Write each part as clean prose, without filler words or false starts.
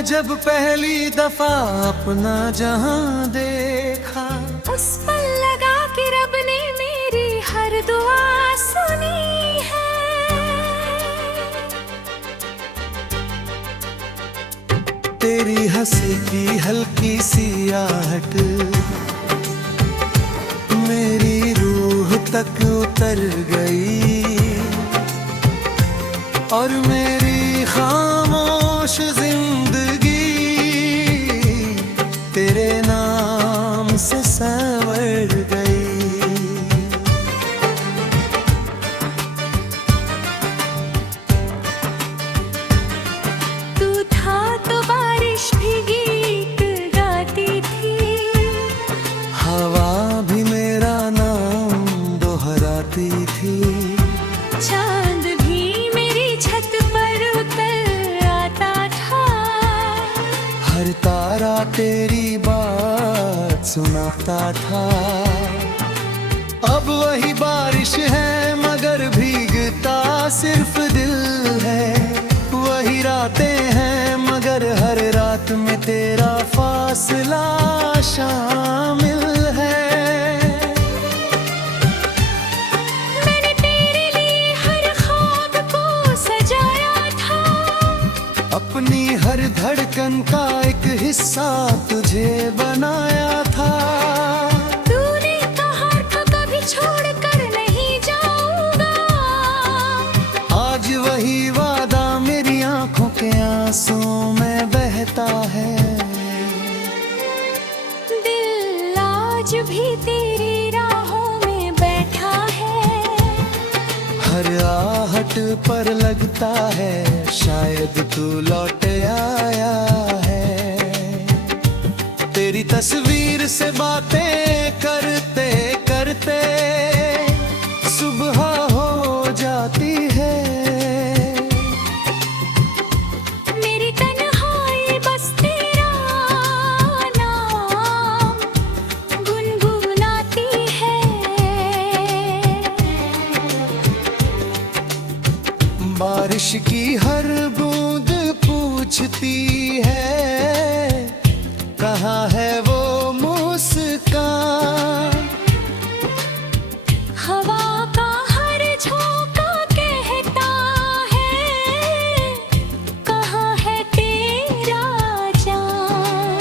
जब पहली दफा अपना जहां देखा, उस पल लगा कि रब ने मेरी हर दुआ सुनी है। तेरी हंसी की हल्की सी आहट मेरी रूह तक उतर गई, और मेरी खामोश जिंदगी तेरे नाम से संवर गई। तू था तो बारिश भी गीत गाती थी, हवा भी मेरा नाम दोहराती थी, चांद भी मेरी छत पर उतर आता था, हर तारा तेरी बात सुनाता था। अब वही बारिश है मगर भीगता सिर्फ दिल है, वही रातें हैं मगर हर रात में तेरा फासला शामिल है। मैंने तेरे लिए हर ख्वाब को सजाया था, अपनी हर धड़कन का एक हिस्सा तुझे बनाया था। तूने कहा था कभी छोड़कर नहीं जाऊंगा, आज वही वादा मेरी आंखों के आंसुओं में बहता है। दिल आज भी तेरी राहों में बैठा है, हर आहट पर लगता है शायद तू लौट आया है। तेरी तस्वीर से बातें करते करते सुबह हो जाती है। मेरी तन्हाई बस तेरा नाम गुनगुनाती है। बारिश की हर बूंद पूछती है कहाँ है वो मुस्कान। हवा का हर झोंका कहता है कहाँ है तेरा जान।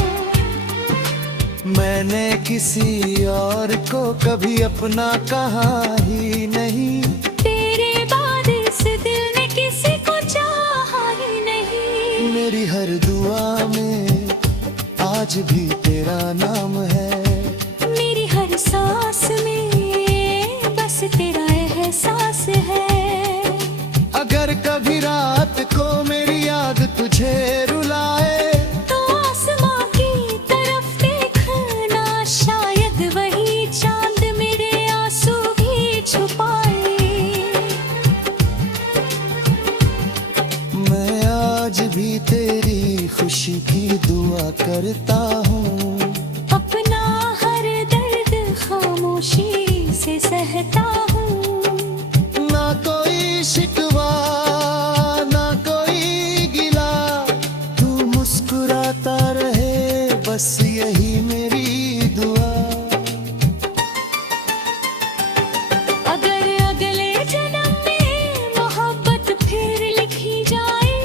मैंने किसी और को कभी अपना कहा ही नहीं, तेरे बाद इस दिल ने किसी को चाहा ही नहीं। मेरी हर दुआ में आज भी तेरा नाम है, मेरी हर सांस में बस तेरा एहसास है। अगर कभी रात को मेरी याद तुझे रुलाए तो आसमां की तरफ देखना, शायद वही चांद मेरे आंसू भी छुपाए। मैं आज भी तेरी खुशी की दुआ करता हूँ, अपना हर दर्द खामोशी से सहता हूँ। ना कोई शिकवा ना कोई गिला, तू मुस्कुराता रहे बस यही मेरी दुआ। अगर अगले जन्म में मोहब्बत फिर लिखी जाए,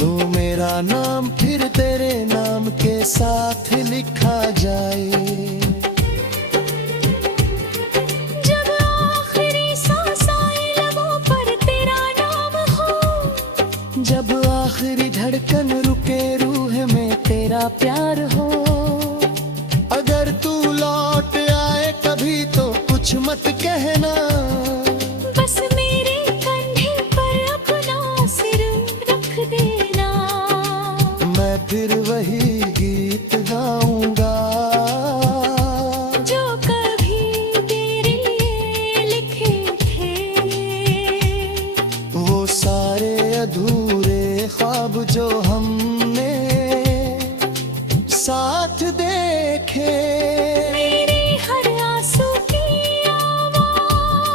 तो मेरा नाम फिर तेरे नाम के साथ लिखा जाए। जब आखिरी सांस आए लबों पर तेरा नाम हो, जब आखिरी धड़कन रुके रूह में तेरा प्यार हो। अगर तू लौट आए कभी तो कुछ मत कहना, बस मेरे कंधे पर अपना सिर रख देना। मैं फिर वही गीत गाऊंगा जो कभी तेरे लिए लिखे थे, वो सारे अधूरे ख्वाब जो हमने साथ देखे। मेरे हर आंसू की आवाज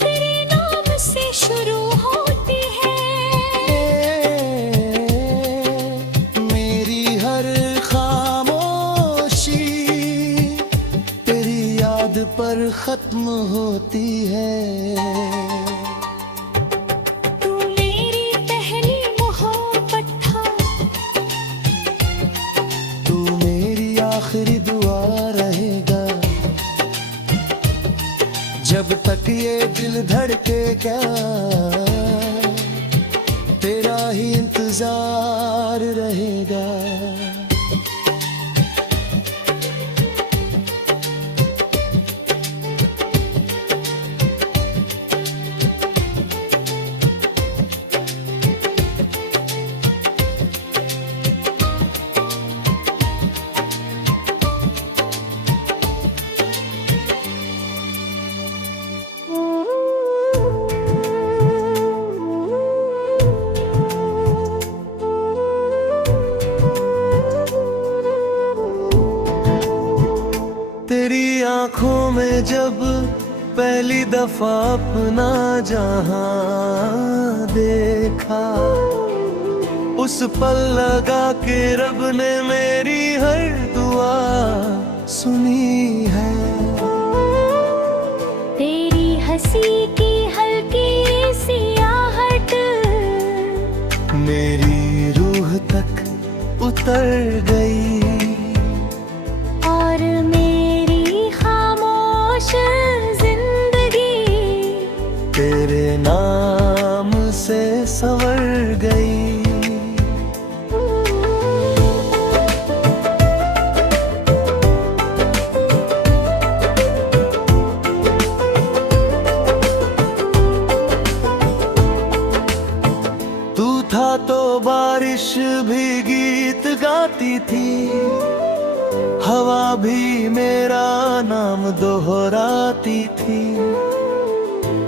तेरे नाम से शुरू होती है। खत्म होती है। तू मेरी पहली मोहब्बत था, तू मेरी आखिरी दुआ रहेगा। जब तक ये दिल धड़के क्या, तेरा ही इंतजार रहेगा। तेरी आंखों में जब पहली दफा अपना जहां देखा, उस पल लगा के रब ने मेरी हर दुआ सुनी है। तेरी हंसी की हल्की सी आहट मेरी रूह तक उतर गई, और मेरी खामोश जिंदगी तेरे नाम से संवर गई। तू था तो बारिश भी गीत गाती थी, हवा भी मेरा नाम दोहराती थी,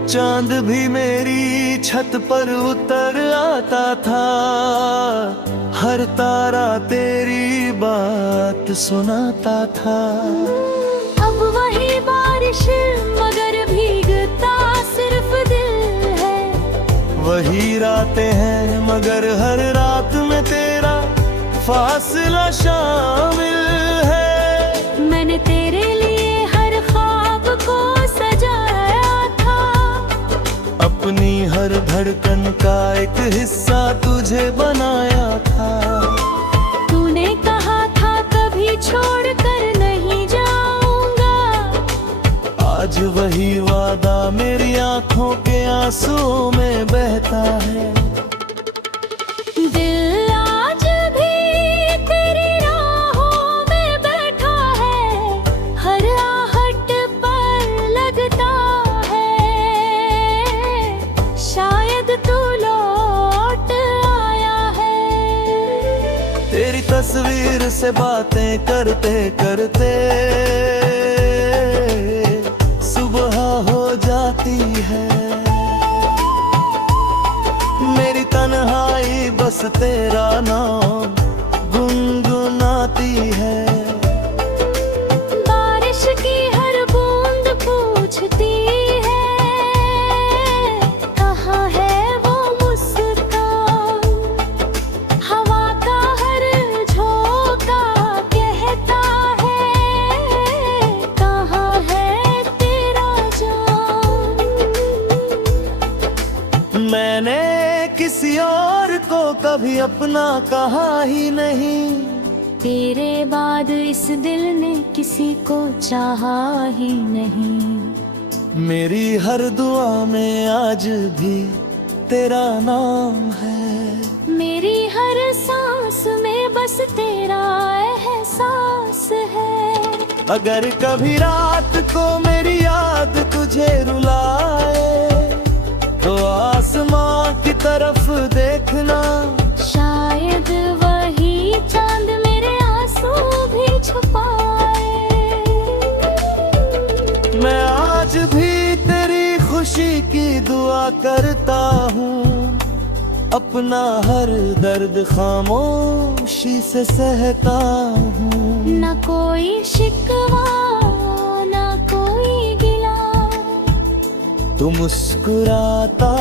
चांद भी मेरी छत पर उतर आता था, हर तारा तेरी बात सुनाता था। अब वही बारिश मगर भीगता सिर्फ दिल है, वही रातें हैं मगर हर रात में तेरा फासला शामिल है। मैंने तेरे लिए हर ख्वाब को सजाया था, अपनी हर धड़कन का एक हिस्सा तुझे बनाया था। तूने कहा था कभी छोड़ कर नहीं जाऊंगा, आज वही वादा मेरी आंखों के आंसुओं में बहता है। दिल आज भी तेरी राहों में बैठा है, हर आहट पर लगता है, शायद तू लौट आया है। तेरी तस्वीर से बातें करते करते सुबह हो जाती है, मेरी तन्हाई बस तेरा नाम गुनगुनाती है। बारिश की हर बूंद पूछती है, कहाँ है वो मुस्कान, हवा का हर झोंका कहता है, कहाँ है तेरा जान। मैंने किसी और को कभी अपना कहा ही नहीं, तेरे बाद इस दिल ने किसी को चाहा ही नहीं। मेरी हर दुआ में आज भी तेरा नाम है, मेरी हर सांस में बस तेरा एहसास है। अगर कभी रात को मेरी याद तुझे रुलाए, तो आसमां की तरफ देखना, शायद वही चांद मेरे आंसू भी छुपाए। मैं आज भी तेरी खुशी की दुआ करता हूँ, अपना हर दर्द खामोशी से सहता हूँ। न कोई शिकवा न कोई गिला, तू मुस्कुराता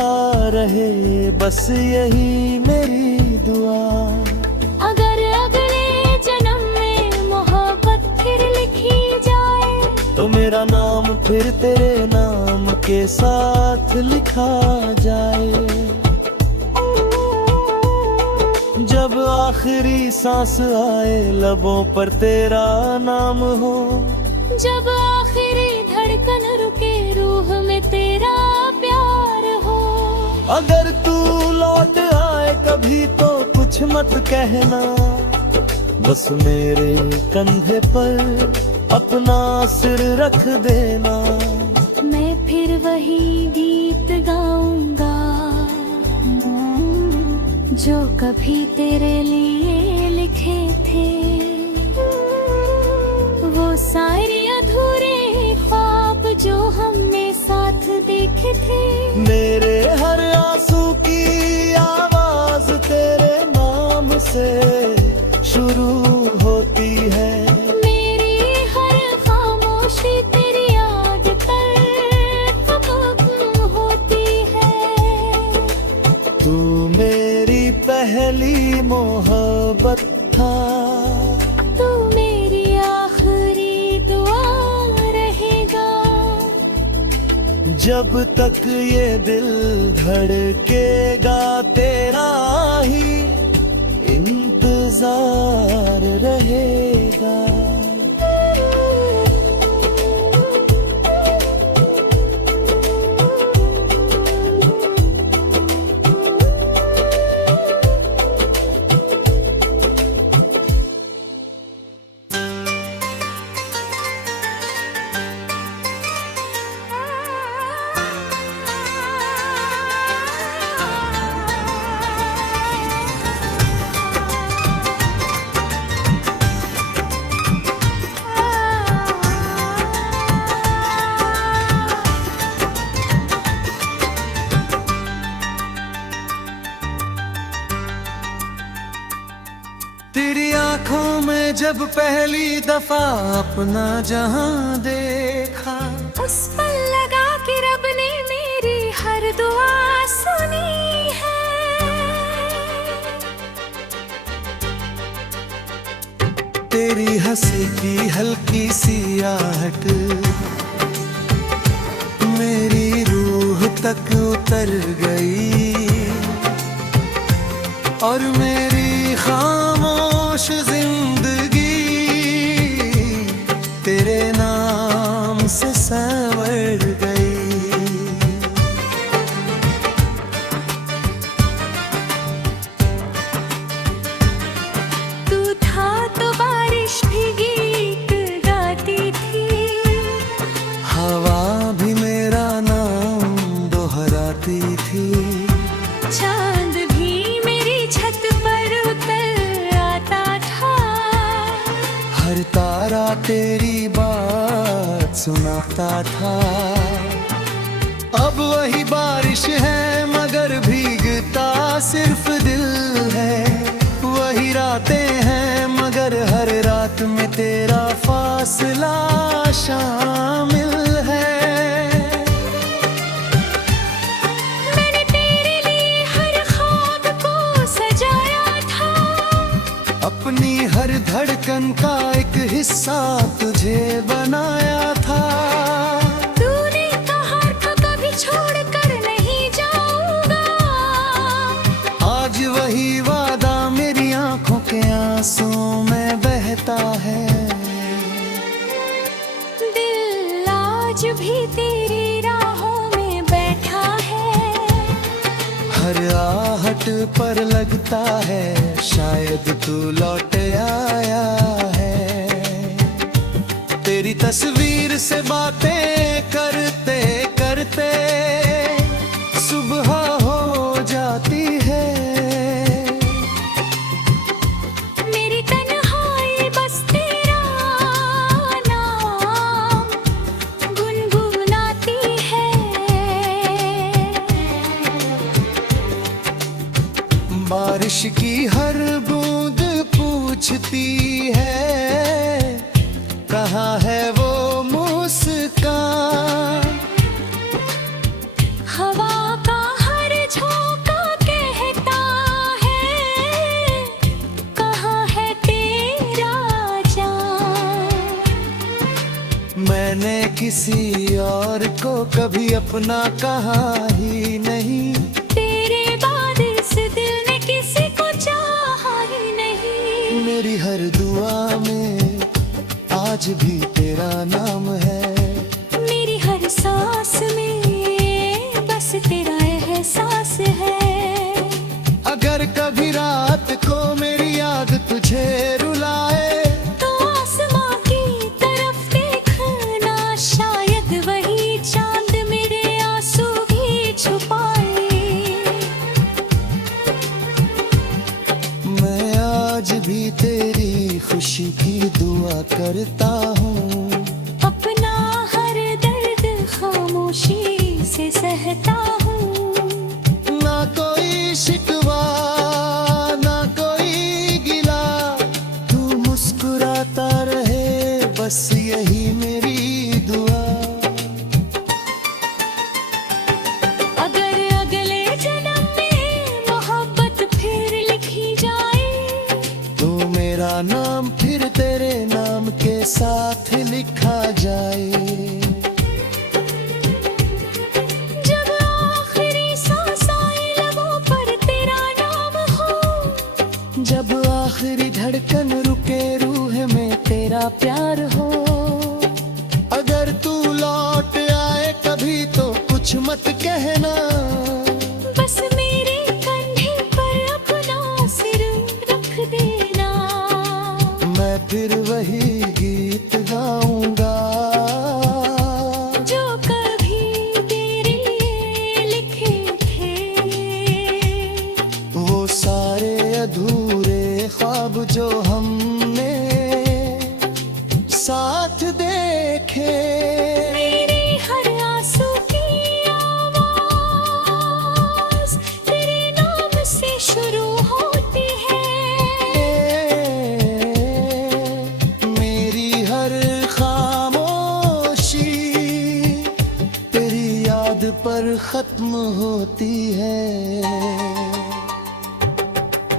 रहे बस यही मेरी दुआ। अगर अगले जन्म में मोहब्बत फिर लिखी जाए, तो मेरा नाम फिर तेरे नाम के साथ लिखा जाए। जब आखिरी सांस आए लबों पर तेरा नाम हो, जब आखिरी धड़कन रुके रूह में तेरा प्यार हो। अगर तू लौट आए कभी तो कुछ मत कहना, बस मेरे कंधे पर अपना सिर रख देना। मैं फिर वही गीत गाऊंगा जो कभी तेरे लिए लिखे थे। वो सारे अधूरे ख्वाब जो हमने साथ देखे थे। मेरे हर आंसू की आवाज तेरे नाम से शुरू होती है। मेरी हर खामोशी तेरी याद पर खत्म होती है। तू मेरी पहली मोहब्बत था, तू मेरी आखिरी दुआ रहेगा। जब तक ये दिल धड़केगा तेरा ही इंतजार रहेगा। तेरी आंखों में जब पहली दफा अपना जहां देखा, उस पल लगा कि रब ने मेरी हर दुआ सुनी है। तेरी हंसी की हल्की सी आहट मेरी रूह तक उतर गई, और मेरी खामोश जिंदगी तेरे नाम से संवर गई। तू था तो बारिश भी गीत गाती थी, हवा भी मेरा नाम दोहराती थी। चांद भी मेरी छत पर उतर आता था, हर तारा तेरी बात सुनाता था। अब वही बारिश है मगर भीगता सिर्फ दिल है। वही रातें हैं मगर हर रात में तेरा फासला शामिल है। मैंने तेरे लिए हर ख्वाब को सजाया था, अपनी हर धड़कन का एक हिस्सा तुझे बनाया था। तूने कहा था कभी छोड़कर नहीं जाऊंगा, आज वही वादा मेरी आंखों के आंसुओं में बहता है। दिल आज भी तेरी राहों में बैठा है। हर आहट पर लगता है शायद तू लौट आया है। तेरी तस्वीर से बातें करते करते सुबह हो जाती है। मेरी तन्हाई बस तेरा नाम गुनगुनाती है। बारिश की हर बूंद पूछती है कहाँ है वो मुस्कान। हवा का हर झोंका कहता है कहाँ है तेरा जान। मैंने किसी और को कभी अपना कहा ही नहीं। तेरे बाद इस दिल ने किसी को चाहा ही नहीं। मेरी हर दुआ में आज भी तेरा नाम है। मेरी हर सांस में बस तेरा एहसास है। अगर कभी रात को मेरी याद तुझे रुलाए, तो आसमां की तरफ देखना, शायद वही चांद मेरे आंसू भी छुपाए। मैं आज भी तेरी खुशी की दुआ करता हूँ। अपना हर दर्द खामोशी से सहता हूँ। ना कोई शिकवा ना कोई गिला, तू मुस्कुराता रहे बस यही मेरी दुआ। अगर अगले जन्म में मोहब्बत फिर लिखी जाए, तो मेरा नाम फिर तेरे नाम के साथ लिखा जाए। जब आखिरी सांस आए लबों पर तेरा नाम हो, जब आखिरी धड़कन रुके रूह में तेरा प्यार हो। अगर तू लौट आए कभी तो कुछ मत कहना, बस मेरे कंधे पर अपना सिर रख देना। मैं फिर वही गीत गाऊंगा जो कभी तेरे लिए लिखे थे। वो सारे अधूरे ख्वाब जो हमने साथ देखे। मेरे हर आंसू की आवाज तेरे नाम से शुरू होती है। मेरी हर खामोशी तेरी याद पर खत्म होती है।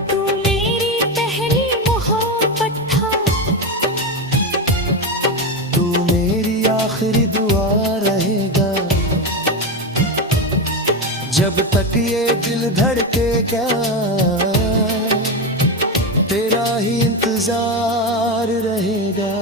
तू मेरी पहली मोहब्बत था, तू मेरी आखिरी दुआ रहेगा। जब तक ये दिल धड़केगा तेरा ही इंतजार रहेगा।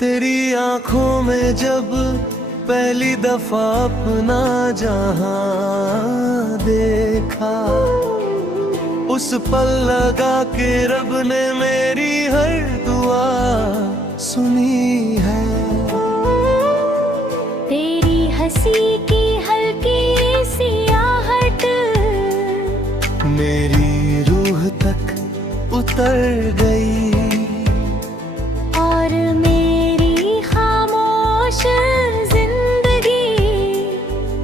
तेरी आंखों में जब पहली दफा अपना जहां देखा, उस पल लगा के रब ने मेरी हर दुआ सुनी है। तेरी हंसी की हल्की सी आहट मेरी रूह तक उतर गई। और मेरी खामोश जिंदगी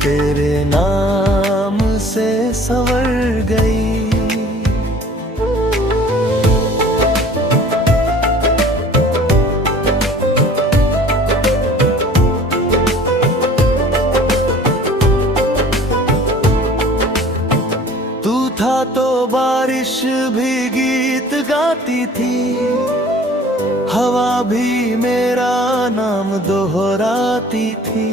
तेरे नाम से संवर गई। तू था तो बारिश भी गीत गाती थी, हवा भी मेरा नाम दोहराती थी।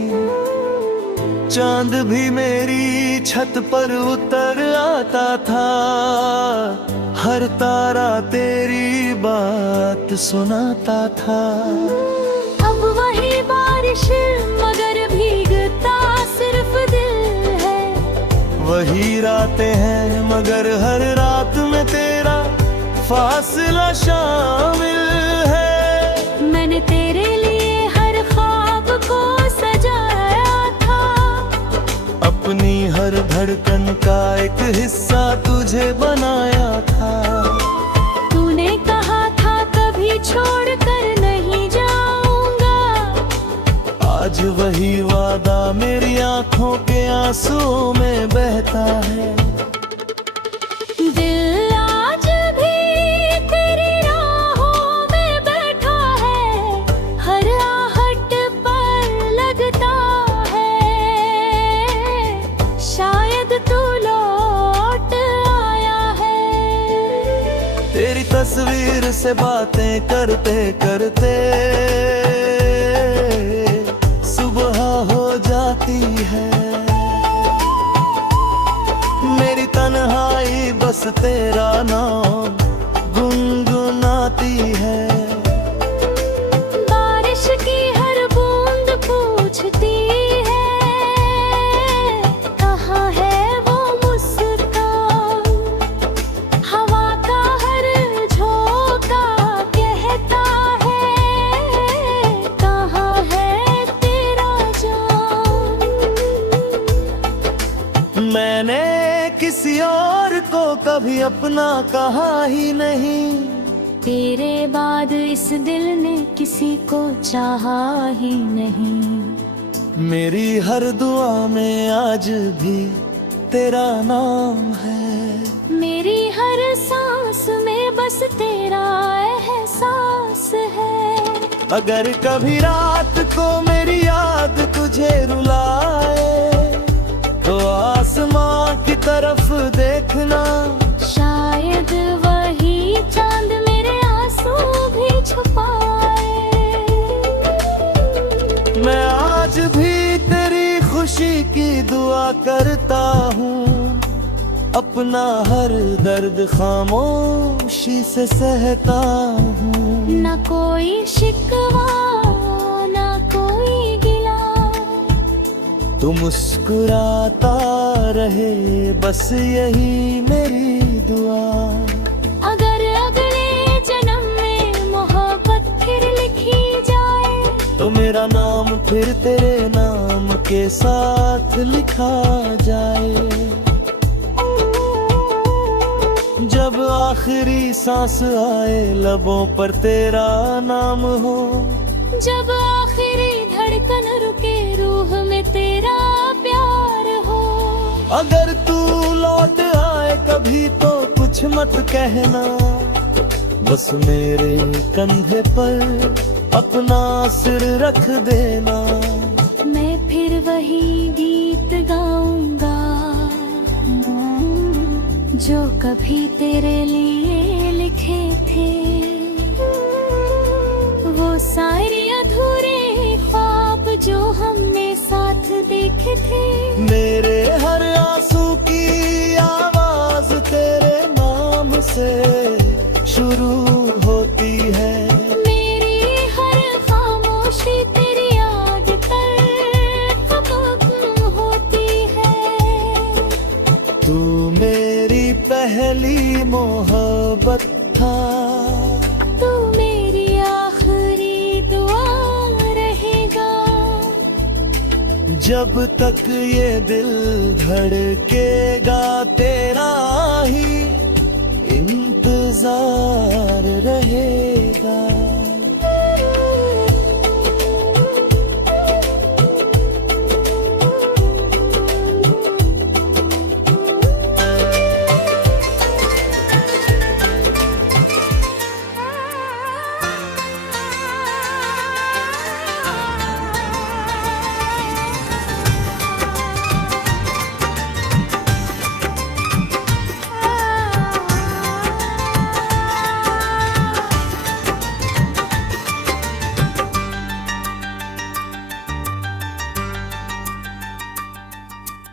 चांद भी मेरी छत पर उतर आता था, हर तारा तेरी बात सुनाता था। अब वही बारिश मगर भीगता सिर्फ दिल है। वही रातें हैं मगर हर रात में तेरा फासला शामिल है। मैंने तेरे लिए हर ख्वाब को सजाया था, अपनी हर धड़कन का एक हिस्सा तुझे बनाया था। तूने कहा था कभी छोड़ कर नहीं जाऊंगा, आज आंसुओं में बहता है। दिल आज भी तेरी राहों में बैठा है, हर आहट पर लगता है, शायद तू लौट आया है। तेरी तस्वीर से बातें करते करते सुबह हो जाती है। मेरी तन्हाई बस तेरा नाम गुनगुनाती है। बारिश की हर बूंद पूछती है, कहाँ है वो मुस्कान। हवा का हर झोंका कहता है, कहाँ है तेरा जान। मैंने किसी और को कभी अपना कहा ही नहीं, तेरे बाद इस दिल ने किसी को चाहा ही नहीं। मेरी हर दुआ में आज भी तेरा नाम है। मेरी हर सांस में बस तेरा एहसास है। अगर कभी रात को मेरी याद तुझे रुलाए, तो आसमां की तरफ देखना, शायद वही चांद मेरे आंसू भी छुपाए। मैं आज भी तेरी खुशी की दुआ करता हूँ, अपना हर दर्द खामोशी से सहता हूँ। न कोई शिकवा न कोई गिला, तू मुस्कुराता रहे बस यही मेरी दुआ। अगर अगले जन्म में मोहब्बत फिर लिखी जाए, तो मेरा नाम फिर तेरे नाम के साथ लिखा जाए। जब आखिरी सांस आए लबों पर तेरा नाम हो, जब आखिरी धड़कन रुके रूह में तेरा प्यार हो। अगर तू लौट आए कभी तो कुछ मत कहना, बस मेरे कंधे पर अपना सिर रख देना। मैं फिर वही गीत गाऊंगा जो कभी तेरे लिए लिखे थे। वो सारे अधूरे ख्वाब जो हमने साथ देखे थे। मेरे हर आंसू की आवाज तेरे नाम से शुरू होती है। मेरी हर खामोशी तेरी याद पर खत्म होती है। तू मेरी पहली मोहब्बत था, तू मेरी आखिरी दुआ रहेगा। जब तक ये दिल धड़केगा तेरा ही इंतजार रहेगा।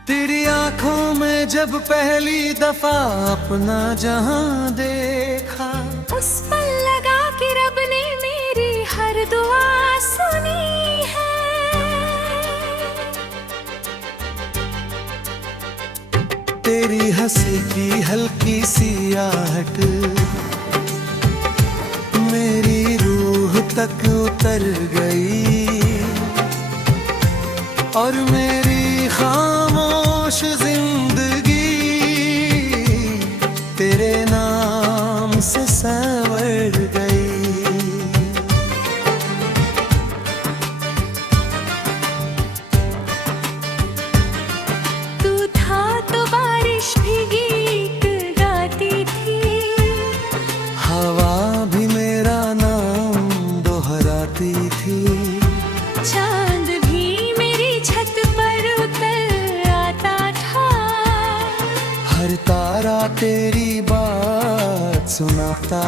तेरी आंखों में जब पहली दफा अपना जहां देखा, उस पल लगा कि रब ने मेरी हर दुआ सुनी है। तेरी हंसी की हल्की सी आहट मेरी रूह तक उतर गई, और मेरी खामोश जिंदगी तेरे नाम से संवर गई।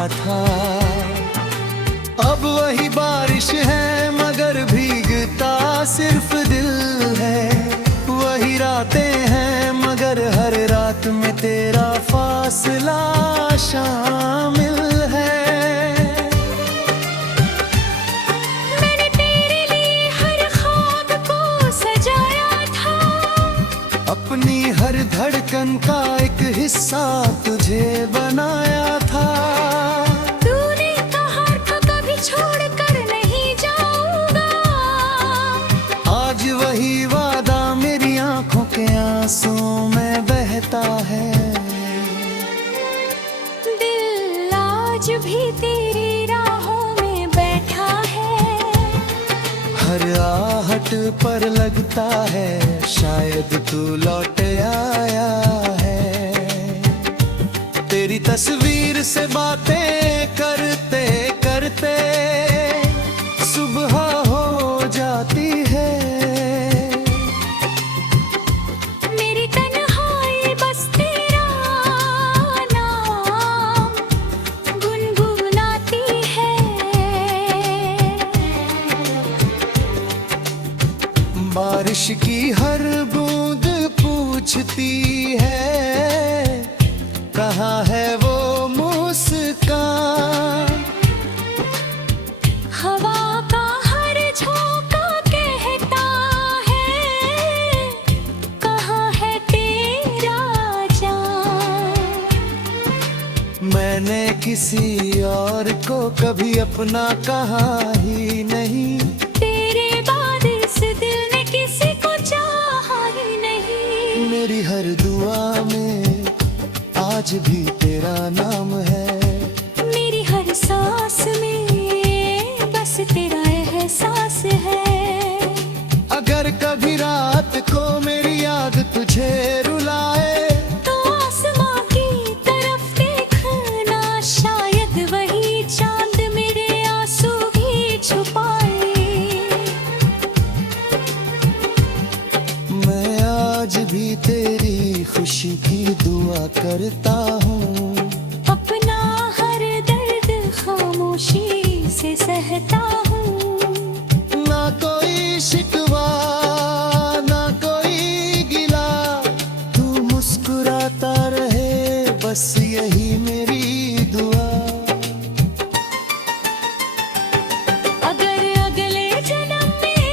था। अब वही बारिश है मगर भीगता सिर्फ दिल है, वही रातें हैं मगर हर रात में तेरा फासला शामिल है। मैंने तेरे लिए हर ख्वाब को सजाया था, अपनी हर धड़कन का एक हिस्सा तुझे बनाया था। तूने कहा था कभी छोड़कर नहीं जाऊंगा, आज वही वादा मेरी आंखों के आंसुओं में बहता है। दिल आज भी तेरी राहों में बैठा है, हर आहट पर लगता है शायद तू लौट आया है। तेरी तस्वीर से बातें करते करते सुबह हो जाती है। मेरी तन्हाई बस तेरा नाम गुनगुनाती है। बारिश की हर बूंद पूछती है कहाँ है वो मुस्कान। हवा का हर झोंका कहता है कहाँ है तेरा जान। मैंने किसी और को कभी अपना कहा ही नहीं, तेरे बाद इस दिल ने किसी को चाहा ही नहीं। मेरी हर दुआ में आज भी तेरा नाम है, मेरी हर सांस में बस तेरा एहसास है। अगर कभी रात को मेरी याद तुझे रुलाए तो आसमां की तरफ देखना, शायद वही चांद मेरे आंसू भी छुपाए। मैं आज भी तेरी खुशी की दुआ करता हूँ, अपना हर दर्द खामोशी से सहता हूँ। ना कोई शिकवा ना कोई गिला, तू मुस्कुराता रहे बस यही मेरी दुआ। अगर अगले जन्म में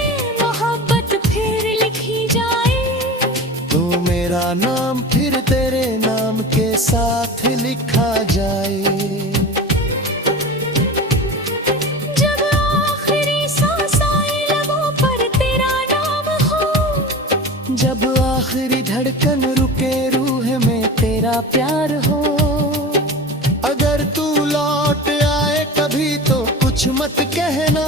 मोहब्बत फिर लिखी जाए तो मेरा नाम फिर तेरे नाम के साथ लिखा जाए। जब आखिरी सांस आए लबों पर तेरा नाम हो, जब आखिरी धड़कन रुके रूह में तेरा प्यार हो। अगर तू लौट आए कभी तो कुछ मत कहना,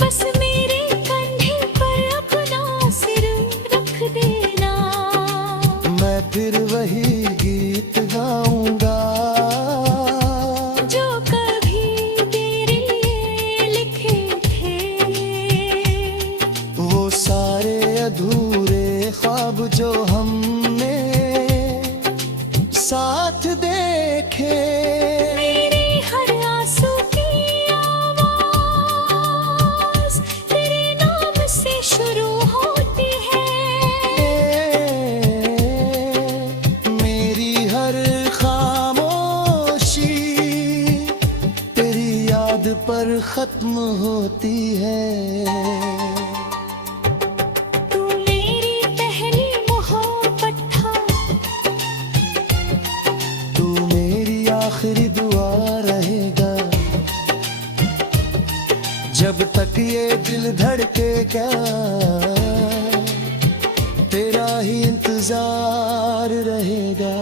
बस मेरे कंधे पर अपना सिर रख देना। मैं फिर वही गीत गाऊंगा जो कभी तेरे लिए लिखे थे, वो सारे अधूरे ख्वाब जो हमने साथ देखे। मेरे हर आंसू की आवाज तेरे नाम से शुरू होती है। मेरी हर खामोशी तेरी याद पर खत्म होती है। तू मेरी पहली मोहब्बत था, तू मेरी आखिरी दुआ रहेगा। जब तक ये दिल धड़केगा तेरा ही इंतजार रहेगा।